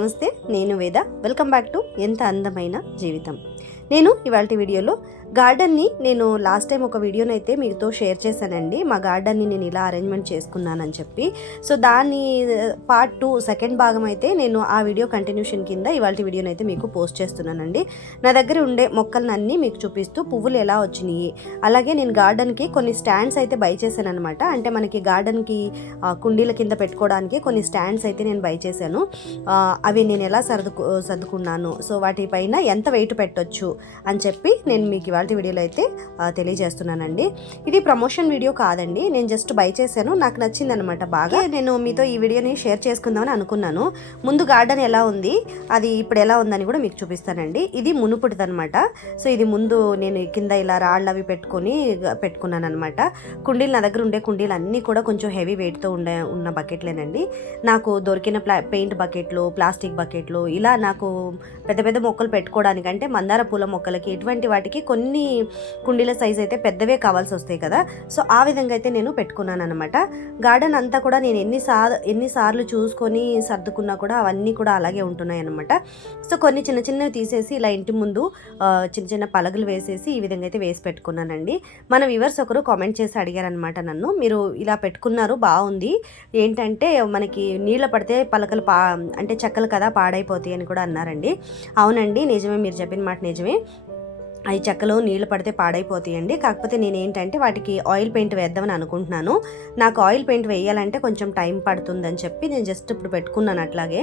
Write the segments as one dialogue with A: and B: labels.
A: నమస్తే నేను వేద. వెల్కమ్ బ్యాక్ టు ఎంత అందమైన జీవితం. నేను ఇవాళ వీడియోలో గార్డెన్ని నేను లాస్ట్ టైం ఒక వీడియోని అయితే మీతో షేర్ చేశానండి. మా గార్డెన్ని నేను ఇలా అరేంజ్మెంట్ చేసుకున్నానని చెప్పి. సో దాని పార్ట్ టూ సెకండ్ భాగం అయితే నేను ఆ వీడియో కంటిన్యూషన్ కింద ఇవాళ వీడియోని అయితే మీకు పోస్ట్ చేస్తున్నానండి. నా దగ్గర ఉండే మొక్కలన్నీ మీకు చూపిస్తూ పువ్వులు ఎలా వచ్చినాయి. అలాగే నేను గార్డెన్కి కొన్ని స్టాండ్స్ అయితే బై చేశానమాట అనమాట అంటే మనకి గార్డెన్కి కుండీల కింద పెట్టుకోవడానికి కొన్ని స్టాండ్స్ అయితే నేను బై చేశాను. అవి నేను ఎలా సర్దుకు సర్దుకున్నాను. సో వాటిపైన ఎంత వెయిట్ పెట్టొచ్చు అని చెప్పి నేను మీకు ఇవాళ వీడియోలో అయితే తెలియజేస్తున్నానండి. ఇది ప్రమోషన్ వీడియో కాదండి. నేను జస్ట్ బై చేశాను. నాకు నచ్చింది అనమాట బాగా నేను మీతో ఈ వీడియోని షేర్ చేసుకుందామని అనుకున్నాను. ముందు గార్డెన్ ఎలా ఉంది? అది ఇప్పుడు ఎలా ఉందని కూడా మీకు చూపిస్తానండి. ఇది మునుపుటిది అనమాట సో ఇది ముందు నేను కింద ఇలా రాళ్ళు అవి పెట్టుకొని పెట్టుకున్నాను అనమాట కుండీలు నా దగ్గర ఉండే కుండీలు అన్నీ కూడా కొంచెం హెవీ వెయిట్తో ఉండే ఉన్న బకెట్లేనండి. నాకు దొరికిన ప్లా పెయింట్ బకెట్లు ప్లాస్టిక్ బకెట్లు ఇలా నాకు పెద్ద పెద్ద మొక్కలు పెట్టుకోవడానికి అంటే మందార పూల మొక్కలకి ఇటువంటి వాటికి కొన్ని కొన్ని కుండీల సైజ్ అయితే పెద్దవే కావాల్సి వస్తాయి కదా. సో ఆ విధంగా అయితే నేను పెట్టుకున్నాను అనమాట గార్డెన్ అంతా కూడా నేను ఎన్నిసార్లు ఎన్నిసార్లు చూసుకొని సర్దుకున్నా కూడా అవన్నీ కూడా అలాగే ఉంటున్నాయి అనమాట సో కొన్ని చిన్న చిన్నవి తీసేసి ఇలా ఇంటి ముందు చిన్న చిన్న పలగలు వేసేసి ఈ విధంగా అయితే వేసి పెట్టుకున్నానండి. మన వ్యూవర్స్ ఒకరు కామెంట్ చేసి అడిగారనమాట నన్ను. మీరు ఇలా పెట్టుకున్నారు బాగుంది. ఏంటంటే మనకి నీళ్ళ పడితే పలకలు పా అంటే చెక్కలు కదా పాడైపోతాయి అని కూడా అన్నారండి. అవునండి నిజమే మీరు చెప్పిన మాట నిజమే. అవి చెక్కలో నీళ్ళు పడితే పాడైపోతాయండి. కాకపోతే నేను ఏంటంటే వాటికి ఆయిల్ పెయింట్ వేద్దామని అనుకుంటున్నాను. నాకు ఆయిల్ పెయింట్ వేయాలంటే కొంచెం టైం పడుతుందని చెప్పి నేను జస్ట్ ఇప్పుడు పెట్టుకున్నాను అట్లాగే.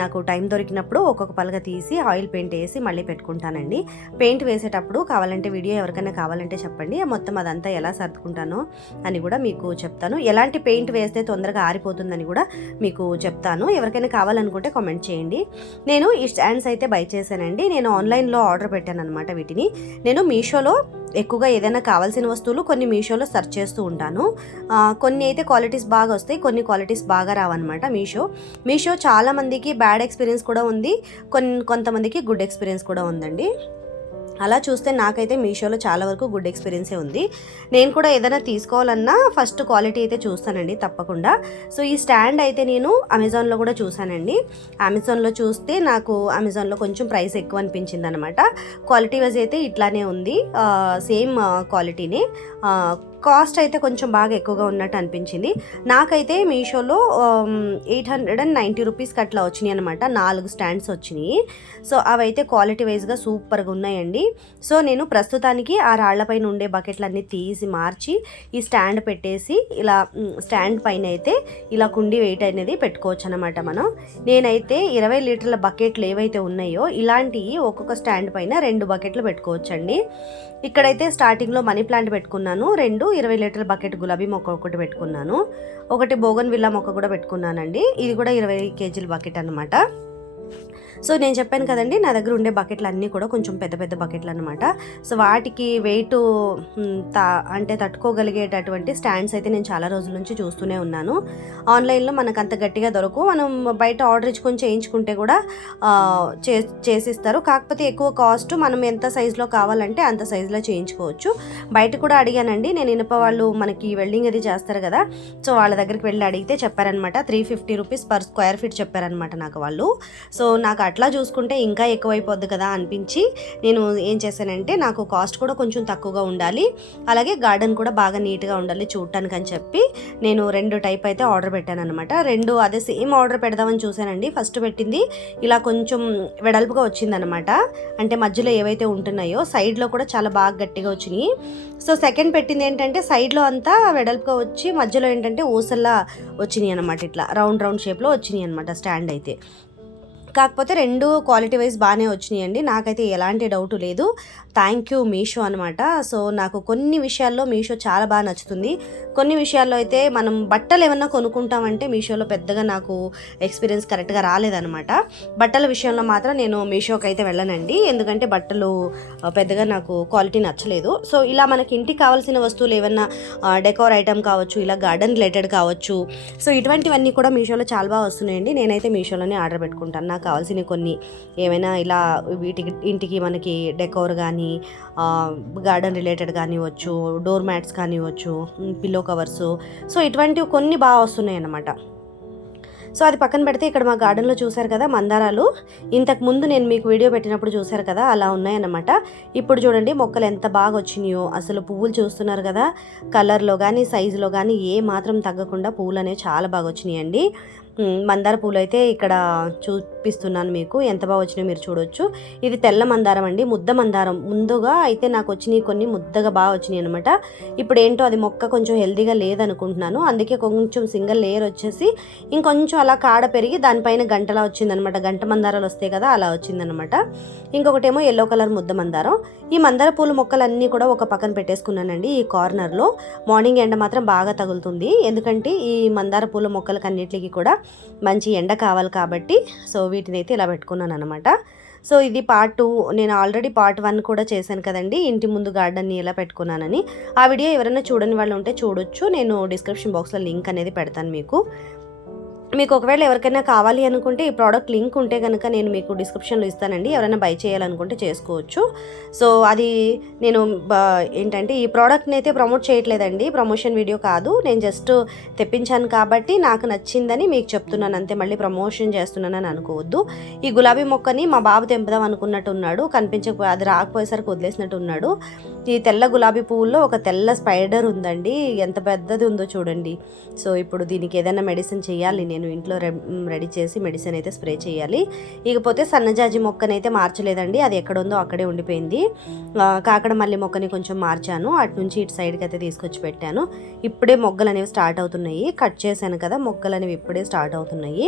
A: నాకు టైం దొరికినప్పుడు ఒక్కొక్క పలక తీసి ఆయిల్ పెయింట్ వేసి మళ్ళీ పెట్టుకుంటానండి. పెయింట్ వేసేటప్పుడు కావాలంటే వీడియో ఎవరికైనా కావాలంటే చెప్పండి. మొత్తం అదంతా ఎలా సర్దుకుంటానో అని కూడా మీకు చెప్తాను. ఎలాంటి పెయింట్ వేస్తే తొందరగా ఆరిపోతుందని కూడా మీకు చెప్తాను. ఎవరికైనా కావాలనుకుంటే కామెంట్ చేయండి. నేను ఈ స్టాండ్స్ అయితే బై చేశానండి. నేను ఆన్లైన్లో ఆర్డర్ పెట్టాను అనమాట వాటిని. నేను మీషోలో ఎక్కువగా ఏదైనా కావాల్సిన వస్తువులు కొన్ని మీషోలో సెర్చ్ చేస్తూ ఉంటాను. కొన్ని అయితే క్వాలిటీస్ బాగా వస్తాయి కొన్ని క్వాలిటీస్ బాగా రావన్నమాట మీషో. మీషో చాలామందికి బ్యాడ్ ఎక్స్పీరియన్స్ కూడా ఉంది కొన్ని కొంతమందికి గుడ్ ఎక్స్పీరియన్స్ కూడా ఉందండి. అలా చూస్తే నాకైతే మీషోలో చాలా వరకు గుడ్ ఎక్స్పీరియన్సే ఉంది. నేను కూడా ఏదైనా తీసుకోవాలన్నా ఫస్ట్ క్వాలిటీ అయితే చూస్తానండి తప్పకుండా. సో ఈ స్టాండ్ అయితే నేను అమెజాన్లో కూడా చూసానండి అమెజాన్లో చూస్తే నాకు అమెజాన్లో కొంచెం ప్రైస్ ఎక్కువ అనిపించింది అనమాట క్వాలిటీ వైజ్ అయితే ఇట్లానే ఉంది. సేమ్ క్వాలిటీని. కాస్ట్ అయితే కొంచెం బాగా ఎక్కువగా ఉన్నట్టు అనిపించింది. నాకైతే మీషోలో ఎయిట్ హండ్రెడ్ అండ్ నైంటీ రూపీస్కి అట్లా వచ్చినాయి అనమాట నాలుగు స్టాండ్స్ వచ్చినాయి. సో అవైతే క్వాలిటీ వైజ్గా సూపర్గా ఉన్నాయండి. సో నేను ప్రస్తుతానికి ఆ రాళ్ళపైన ఉండే బకెట్లన్నీ తీసి మార్చి ఈ స్టాండ్ పెట్టేసి ఇలా స్టాండ్ పైన అయితే ఇలా కుండి వెయిట్ అనేది పెట్టుకోవచ్చు అనమాట మనం. నేనైతే ఇరవై లీటర్ల బకెట్లు ఏవైతే ఉన్నాయో ఇలాంటివి ఒక్కొక్క స్టాండ్ పైన రెండు బకెట్లు పెట్టుకోవచ్చండి. ఇక్కడైతే స్టార్టింగ్లో మనీ ప్లాంట్ పెట్టుకున్నాను. రెండు ఇరవై లీటర్ల బకెట్ గులాబీ మొక్క ఒకటి పెట్టుకున్నాను. ఒకటి బోగన్ విల్లా మొక్క కూడా పెట్టుకున్నానండి. ఇది కూడా ఇరవై కేజీల బకెట్ అనమాట సో నేను చెప్పాను కదండి నా దగ్గర ఉండే బకెట్లు అన్నీ కూడా కొంచెం పెద్ద పెద్ద బకెట్లు అనమాట సో వాటికి వెయిట్ తా అంటే తట్టుకోగలిగేటటువంటి స్టాండ్స్ అయితే నేను చాలా రోజుల నుంచి చూస్తూనే ఉన్నాను. ఆన్లైన్లో మనకు అంత గట్టిగా దొరకవు మనం బయట ఆర్డర్ ఇచ్చుకొని చేయించుకుంటే కూడా చే చేసిస్తారు. కాకపోతే ఎక్కువ కాస్ట్ మనం ఎంత సైజులో కావాలంటే అంత సైజులో చేయించుకోవచ్చు. బయట కూడా అడిగానండి. నేను ఇనుప వాళ్ళు మనకి వెల్డింగ్ అది చేస్తారు కదా సో వాళ్ళ దగ్గరికి వెళ్ళి అడిగితే చెప్పారనమాట three fifty rupees per square feet చెప్పారనమాట నాకు వాళ్ళు. సో నాకు అట్లా చూసుకుంటే ఇంకా ఎక్కువైపోద్ది కదా అనిపించి నేను ఏం చేశానంటే నాకు కాస్ట్ కూడా కొంచెం తక్కువగా ఉండాలి అలాగే గార్డెన్ కూడా బాగా నీట్గా ఉండాలి చూడటానికి అని చెప్పి నేను రెండు టైప్ అయితే ఆర్డర్ పెట్టాను అనమాట రెండు అదే సేమ్ ఆర్డర్ పెడదామని చూశానండి. ఫస్ట్ పెట్టింది ఇలా కొంచెం వెడల్పుగా వచ్చిందనమాట అంటే మధ్యలో ఏవైతే ఉంటున్నాయో సైడ్లో కూడా చాలా బాగా గట్టిగా వచ్చినాయి. సో సెకండ్ పెట్టింది ఏంటంటే సైడ్లో అంతా వెడల్పుగా వచ్చి మధ్యలో ఏంటంటే ఊసల్లా వచ్చినాయి అనమాట ఇట్లా రౌండ్ రౌండ్ షేప్లో వచ్చినాయి అనమాట స్టాండ్ అయితే. కాకపోతే రెండు క్వాలిటీ వైజ్ బాగానే వచ్చినాయండి. నాకైతే ఎలాంటి డౌట్ లేదు. థ్యాంక్ యూ మీషో అనమాట సో నాకు కొన్ని విషయాల్లో మీషో చాలా బాగా నచ్చుతుంది. కొన్ని విషయాల్లో అయితే మనం బట్టలు ఏమన్నా కొనుక్కుంటామంటే మీషోలో పెద్దగా నాకు ఎక్స్పీరియన్స్ కరెక్ట్గా రాలేదనమాట బట్టల విషయంలో మాత్రం నేను మీషోకి అయితే వెళ్ళనండి. ఎందుకంటే బట్టలు పెద్దగా నాకు క్వాలిటీ నచ్చలేదు. సో ఇలా మనకి ఇంటికి కావాల్సిన వస్తువులు ఏమన్నా డెకోర్ ఐటమ్ కావచ్చు ఇలా గార్డెన్ రిలేటెడ్ కావచ్చు. సో ఇటువంటివన్నీ కూడా మీషోలో చాలా బాగా వస్తున్నాయండి. నేనైతే మీషోలోనే ఆర్డర్ పెట్టుకుంటాను. నాకు కావాల్సినవి కొన్ని ఏమైనా ఇలా వీటికి ఇంటికి మనకి డెకోర్ కానీ గార్డెన్ రిలేటెడ్ కానివ్వచ్చు డోర్ మ్యాట్స్ కానివ్వచ్చు పిల్లో కవర్స్. సో ఇటువంటివి కొన్ని బాగా వస్తున్నాయి అన్నమాట. సో అది పక్కన పెడితే ఇక్కడ మా గార్డెన్లో చూశారు కదా మందారాలు. ఇంతకు ముందు నేను మీకు వీడియో పెట్టినప్పుడు చూశారు కదా అలా ఉన్నాయన్నమాట ఇప్పుడు చూడండి మొక్కలు ఎంత బాగా వచ్చినాయో. అసలు పువ్వులు చూస్తున్నారు కదా కలర్లో కానీ సైజులో కానీ ఏ మాత్రం తగ్గకుండా పువ్వులు అనేవి చాలా బాగా వచ్చినాయండి. మందార పూలు అయితే ఇక్కడ చూ ఇప్పిస్తున్నాను మీకు. ఎంత బాగా వచ్చినాయో మీరు చూడొచ్చు. ఇది తెల్ల మందారం అండి. ముద్ద మందారం. ముందుగా అయితే నాకు వచ్చినాయి కొన్ని ముద్దగా బాగా వచ్చినాయి అనమాట ఇప్పుడు ఏంటో అది మొక్క కొంచెం హెల్దీగా లేదనుకుంటున్నాను. అందుకే కొంచెం సింగిల్ లేయర్ వచ్చేసి ఇంకొంచెం అలా కాడ పెరిగి దానిపైన గంటలా వచ్చిందనమాట గంట మందారాలు వస్తాయి కదా అలా వచ్చిందనమాట ఇంకొకటేమో ఎల్లో కలర్ ముద్ద మందారం. ఈ మందార పూల మొక్కలన్నీ కూడా ఒక పక్కన పెట్టేసుకున్నానండి ఈ కార్నర్లో మార్నింగ్ ఎండ మాత్రం బాగా తగులుతుంది. ఎందుకంటే ఈ మందార పూల మొక్కలకి అన్నిటికీ కూడా మంచి ఎండ కావాలి కాబట్టి. సో వీటిని అయితే ఇలా పెట్టుకున్నాను అనమాట సో ఇది పార్ట్ టూ నేను ఆల్రెడీ పార్ట్ వన్ కూడా చేశాను కదండి. ఇంటి ముందు గార్డెన్ని ఎలా పెట్టుకున్నానని. ఆ వీడియో ఎవరైనా చూడని వాళ్ళు ఉంటే చూడొచ్చు. నేను డిస్క్రిప్షన్ బాక్స్లో లింక్ అనేది పెడతాను మీకు. మీకు ఒకవేళ ఎవరికైనా కావాలి అనుకుంటే ఈ ప్రోడక్ట్ లింక్ ఉంటే కనుక నేను మీకు డిస్క్రిప్షన్లో ఇస్తానండి. ఎవరైనా బై చేయాలనుకుంటే చేసుకోవచ్చు. సో అది నేను బ- ఏంటంటే ఈ ప్రోడక్ట్ని అయితే ప్రమోట్ చేయట్లేదండి. ప్రమోషన్ వీడియో కాదు. నేను జస్ట్ తెప్పించాను కాబట్టి నాకు నచ్చిందని మీకు చెప్తున్నాను. అంతే మళ్ళీ ప్రమోషన్ చేస్తున్నానని అనుకోవద్దు. ఈ గులాబీ మొక్కని మా బాబు తెంపుదాం అనుకున్నట్టు ఉన్నాడు. కనిపించకపోయి అది రాకపోయేసరికి వదిలేసినట్టు ఉన్నాడు. ఈ తెల్ల గులాబీ పువ్వుల్లో ఒక తెల్ల స్పైడర్ ఉందండి. ఎంత పెద్దది ఉందో చూడండి. సో ఇప్పుడు దీనికి ఏదైనా మెడిసిన్ చేయాలి. నేను ఇంట్లో రెడీ చేసి మెడిసిన్ అయితే స్ప్రే చేయాలి. ఇకపోతే సన్నజాజి మొక్కనైతే మార్చలేదండి. అది ఎక్కడ ఉందో అక్కడే ఉండిపోయింది. కాకడ మల్లి మొక్కని కొంచెం మార్చాను. అటు నుంచి ఇటు సైడ్కి అయితే తీసుకొచ్చి పెట్టాను. ఇప్పుడే మొగ్గలు అనేవి స్టార్ట్ అవుతున్నాయి. కట్ చేశాను కదా మొగ్గలు అనేవి ఇప్పుడే స్టార్ట్ అవుతున్నాయి.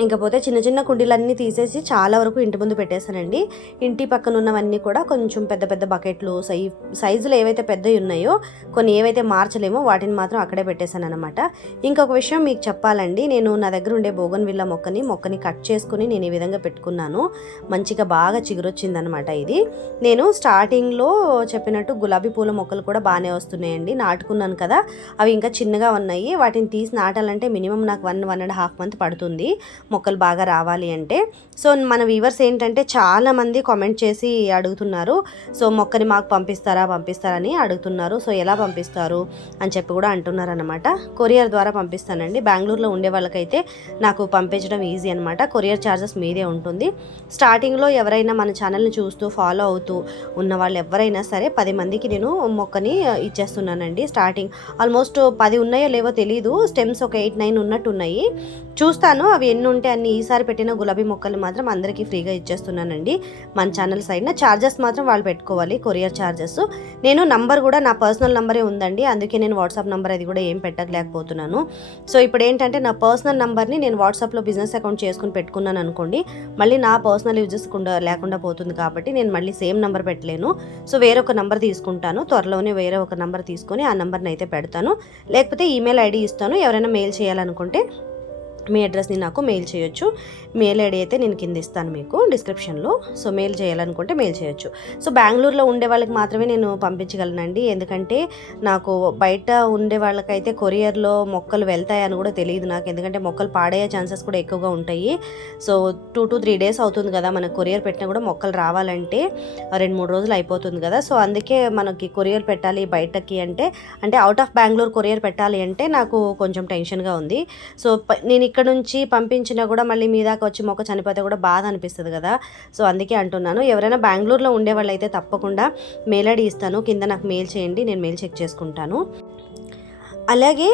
A: ఇంకపోతే చిన్న చిన్న కుండీలన్నీ తీసేసి చాలా వరకు ఇంటి ముందు పెట్టేశానండి. ఇంటి పక్కన ఉన్నవన్నీ కూడా కొంచెం పెద్ద పెద్ద బకెట్లు సై సైజులు ఏవైతే పెద్దవి ఉన్నాయో కొన్ని ఏవైతే మార్చలేమో వాటిని మాత్రం అక్కడే పెట్టేశాను అనమాట ఇంకొక విషయం మీకు చెప్పాలండి. నేను నా దగ్గర ఉండే బోగన్ విల్ల మొక్కని మొక్కని కట్ చేసుకుని నేను ఈ విధంగా పెట్టుకున్నాను. మంచిగా బాగా చిగురొచ్చిందనమాట ఇది. నేను స్టార్టింగ్లో చెప్పినట్టు గులాబీ పూల మొక్కలు కూడా బాగానే వస్తున్నాయండి. నాటుకున్నాను కదా అవి ఇంకా చిన్నగా ఉన్నాయి. వాటిని తీసి నాటాలంటే మినిమం నాకు one one and half month పడుతుంది. మొక్కలు బాగా రావాలి అంటే. సో మన వీవర్స్ ఏంటంటే చాలామంది కామెంట్ చేసి అడుగుతున్నారు. సో మొక్కని మాకు పంపిస్తారా పంపిస్తారా అని అడుగుతున్నారు. సో ఎలా పంపిస్తారు అని చెప్పి కూడా అంటున్నారు అనమాట కొరియర్ ద్వారా పంపిస్తానండి. బెంగళూరులో ఉండే వాళ్ళకైతే నాకు పంపించడం ఈజీ అనమాట కొరియర్ ఛార్జెస్ మీదే ఉంటుంది. స్టార్టింగ్లో ఎవరైనా మన ఛానల్ని చూస్తూ ఫాలో అవుతూ ఉన్న వాళ్ళు ఎవరైనా సరే పది మందికి నేను మొక్కని ఇచ్చేస్తున్నానండి. స్టార్టింగ్ ఆల్మోస్ట్ పది ఉన్నాయో లేవో తెలియదు స్టెమ్స్ ఒక ఎయిట్ నైన్ ఉన్నట్టు ఉన్నాయి చూస్తాను అవి ఎన్ని ఉంటే అన్ని ఈసారి పెట్టిన గులాబీ మొక్కలు మాత్రం అందరికీ ఫ్రీగా ఇచ్చేస్తున్నానండి. మన ఛానల్ సైడ్న ఛార్జెస్ మాత్రం వాళ్ళు పెట్టుకోవాలి కొరియర్ ఛార్జెస్. నేను నంబర్ కూడా నా పర్సనల్ నంబరే ఉందండి. అందుకే నేను వాట్సాప్ నంబర్ అది కూడా ఏం పెట్టలేకపోతున్నాను. సో ఇప్పుడు ఏంటంటే నా పర్సనల్ నంబర్ని నేను వాట్సాప్లో బిజినెస్ అకౌంట్ చేసుకుని పెట్టుకున్నాను అనుకోండి మళ్ళీ నా పర్సనల్ యూజెస్ లేకుండా పోతుంది కాబట్టి నేను మళ్ళీ సేమ్ నంబర్ పెట్టలేను. సో వేరొక నంబర్ తీసుకుంటాను. త్వరలోనే వేరే ఒక నంబర్ తీసుకొని ఆ నంబర్ని అయితే పెడతాను. లేకపోతే ఈమెయిల్ ఐడి ఇస్తాను. ఎవరైనా మెయిల్ చేయాలనుకుంటే మీ అడ్రస్ని నాకు మెయిల్ చేయొచ్చు. మెయిల్ ఐడి అయితే నేను కింద ఇస్తాను మీకు డిస్క్రిప్షన్లో. సో మెయిల్ చేయాలనుకుంటే మెయిల్ చేయొచ్చు. సో బెంగళూరులో ఉండే వాళ్ళకి మాత్రమే నేను పంపించగలనండి. ఎందుకంటే నాకు బయట ఉండే వాళ్ళకైతే కొరియర్లో మొక్కలు వెళ్తాయని కూడా తెలియదు నాకు. ఎందుకంటే మొక్కలు పాడయ్యే ఛాన్సెస్ కూడా ఎక్కువగా ఉంటాయి. So two to three days అవుతుంది కదా మనకు కొరియర్ పెట్టినా కూడా మొక్కలు రావాలంటే రెండు మూడు రోజులు అయిపోతుంది కదా. సో అందుకే మనకి కొరియర్ పెట్టాలి బయటకి అంటే అంటే అవుట్ ఆఫ్ బెంగళూరు కొరియర్ పెట్టాలి అంటే నాకు కొంచెం టెన్షన్గా ఉంది. సో నేను ఇక్కడ నుంచి పంపించినా కూడా మళ్ళీ మీ దాకా వచ్చి మొక్క చనిపోతే కూడా బాధ అనిపిస్తుంది కదా. సో అందుకే అంటున్నాను. ఎవరైనా బెంగళూరులో ఉండే వాళ్ళు అయితే తప్పకుండా మెయిల్ ఐడి ఇస్తాను. కింద నాకు మెయిల్ చేయండి. నేను మెయిల్ చెక్ చేసుకుంటాను. అలాగే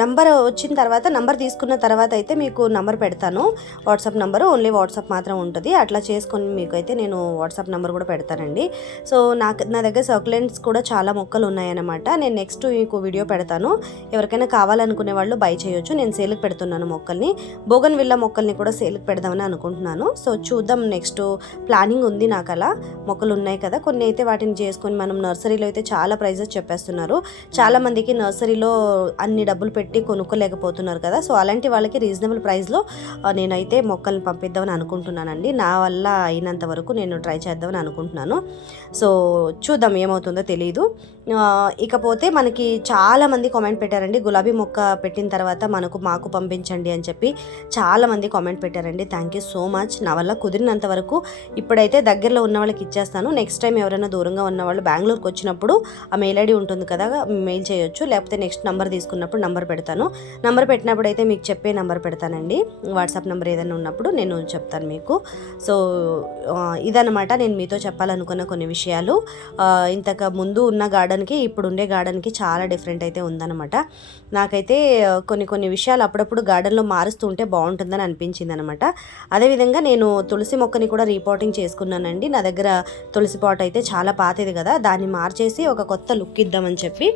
A: నంబర్ వచ్చిన తర్వాత నంబర్ తీసుకున్న తర్వాత అయితే మీకు నంబర్ పెడతాను. వాట్సాప్ నంబర్ ఓన్లీ వాట్సాప్ మాత్రం ఉంటుంది. అట్లా చేసుకొని మీకు అయితే నేను వాట్సాప్ నంబర్ కూడా పెడతానండి. సో నాకు నా దగ్గర సర్కులెంట్స్ కూడా చాలా మొక్కలు ఉన్నాయన్నమాట. నేను నెక్స్ట్ మీకు వీడియో పెడతాను. ఎవరికైనా కావాలనుకునే వాళ్ళు బై చేయొచ్చు. నేను సేల్కి పెడుతున్నాను మొక్కల్ని. బోగన్ విల్ల మొక్కల్ని కూడా సేల్కి పెడదామని అనుకుంటున్నాను. సో చూద్దాం నెక్స్ట్ ప్లానింగ్ ఉంది నాకు అలా. మొక్కలు ఉన్నాయి కదా. కొన్ని అయితే వాటిని చేసుకొని మనం నర్సరీలో అయితే చాలా ప్రైజెస్ చెప్పేస్తున్నారు. చాలా మందికి నర్సరీలో అన్ని డబ్బులు పెట్టి కొనుక్కోలేకపోతున్నారు కదా. సో అలాంటి వాళ్ళకి రీజనబుల్ ప్రైస్లో నేనైతే మొక్కల్ని పంపిద్దామని అనుకుంటున్నానండి. నా వల్ల అయినంత వరకు నేను ట్రై చేద్దామని అనుకుంటున్నాను. సో చూద్దాం ఏమవుతుందో తెలియదు ఇకపోతే మనకి చాలామంది కామెంట్ పెట్టారండి గులాబీ మొక్క పెట్టిన తర్వాత మనకు మాకు పంపించండి అని చెప్పి. చాలామంది కామెంట్ పెట్టారండి థ్యాంక్ యూ సో మచ్ నా వల్ల కుదిరినంత వరకు ఇప్పుడైతే దగ్గరలో ఉన్న వాళ్ళకి ఇచ్చేస్తాను. నెక్స్ట్ టైం ఎవరైనా దూరంగా ఉన్న వాళ్ళు బెంగళూరుకి వచ్చినప్పుడు ఆ మెయిల్ ఐడి ఉంటుంది కదా మెయిల్ చేయొచ్చు. లేకపోతే నెక్స్ట్ నెక్స్ట్ నంబర్ తీసుకున్నప్పుడు నంబర్ పెడతాను. నంబర్ పెట్టినప్పుడు అయితే మీకు చెప్పే నంబర్ పెడతానండి. వాట్సాప్ నెంబర్ ఏదైనా ఉన్నప్పుడు నేను చెప్తాను మీకు. సో ఆ, ఇదన్నమాట నేను మీతో చెప్పాలనుకున్న కొన్ని విషయాలు. ఇంతకు ముందు ఉన్న గార్డెన్కి ఇప్పుడు ఉండే గార్డెన్కి చాలా డిఫరెంట్ అయితే ఉందన్నమాట. నాకైతే కొన్ని కొన్ని విషయాలు అప్పుడప్పుడు గార్డెన్లో మారుస్తూ ఉంటే బాగుంటుందని అనిపించింది అనమాట అదేవిధంగా నేను తులసి మొక్కని కూడా రీపోటింగ్ చేసుకున్నానండి. నా దగ్గర తులసి పాట్ అయితే చాలా పాతది కదా దాన్ని మార్చేసి ఒక కొత్త లుక్ ఇద్దామని చెప్పి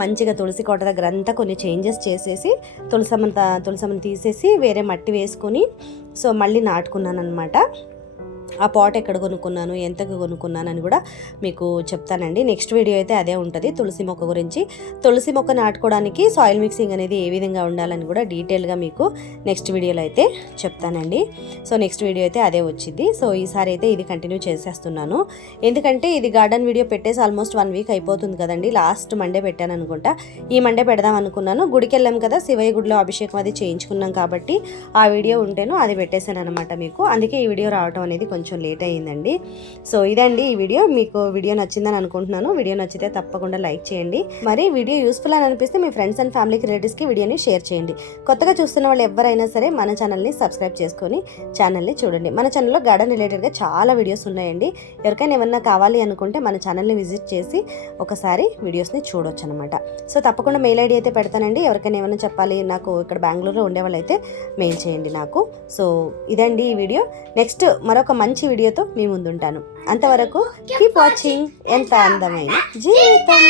A: మంచిగా తులసి కోట దగ్గర అంతా కొన్ని చేంజెస్ చేసేసి తులసమ్మంత తులసమ్మని తీసేసి వేరే మట్టి వేసుకొని సో మళ్ళీ నాటుకున్నాను అనమాట ఆ పాట్ ఎక్కడ కొనుక్కున్నాను ఎంతకు కొనుక్కున్నాను అని కూడా మీకు చెప్తానండి. నెక్స్ట్ వీడియో అయితే అదే ఉంటుంది. తులసి మొక్క గురించి. తులసి మొక్క నాటుకోవడానికి సాయిల్ మిక్సింగ్ అనేది ఏ విధంగా ఉండాలని కూడా డీటెయిల్గా మీకు నెక్స్ట్ వీడియోలో అయితే చెప్తానండి. సో నెక్స్ట్ వీడియో అయితే అదే వచ్చింది. సో ఈసారి అయితే ఇది కంటిన్యూ చేసేస్తున్నాను. ఎందుకంటే ఇది గార్డెన్ వీడియో పెట్టేసి ఆల్మోస్ట్ వన్ వీక్ అయిపోతుంది కదండి. లాస్ట్ మండే పెట్టాను అనుకుంటా. ఈ మండే పెడదాం అనుకున్నాను. గుడికి వెళ్ళాం కదా శివయ్య గుడిలో అభిషేకం అది చేయించుకున్నాం కాబట్టి ఆ వీడియో ఉంటేను అది పెట్టేశాను అనమాట మీకు. అందుకే ఈ వీడియో రావడం అనేది కొంచెం కొంచెం లేట్ అయ్యిందండి. సో ఇదండి ఈ వీడియో. మీకు వీడియో నచ్చిందని అనుకుంటున్నాను. వీడియో నచ్చితే తప్పకుండా లైక్ చేయండి. మరి వీడియో యూస్ఫుల్ అని అనిపిస్తే మీ ఫ్రెండ్స్ అండ్ ఫ్యామిలీకి రిలేటివ్స్కి వీడియోని షేర్ చేయండి. కొత్తగా చూస్తున్న వాళ్ళు ఎవరైనా సరే మన ఛానల్ని సబ్స్క్రైబ్ చేసుకొని ఛానల్ని చూడండి. మన ఛానల్లో గార్డెన్ రిలేటెడ్గా చాలా వీడియోస్ ఉన్నాయండి. ఎవరికైనా ఏమన్నా కావాలి అనుకుంటే మన ఛానల్ని విజిట్ చేసి ఒకసారి వీడియోస్ని చూడొచ్చు అనమాట సో తప్పకుండా మెయిల్ ఐడి అయితే పెడతానండి. ఎవరికైనా ఏమైనా చెప్పాలి నాకు ఇక్కడ బెంగళూరులో ఉండే వాళ్ళైతే మెయిల్ చేయండి నాకు. సో ఇదండి ఈ వీడియో. నెక్స్ట్ మరొక మంచి మంచి వీడియోతో మీ ముందుంటాను. అంతవరకు కీప్ వాచింగ్ ఎంత అందమైన జీవితం.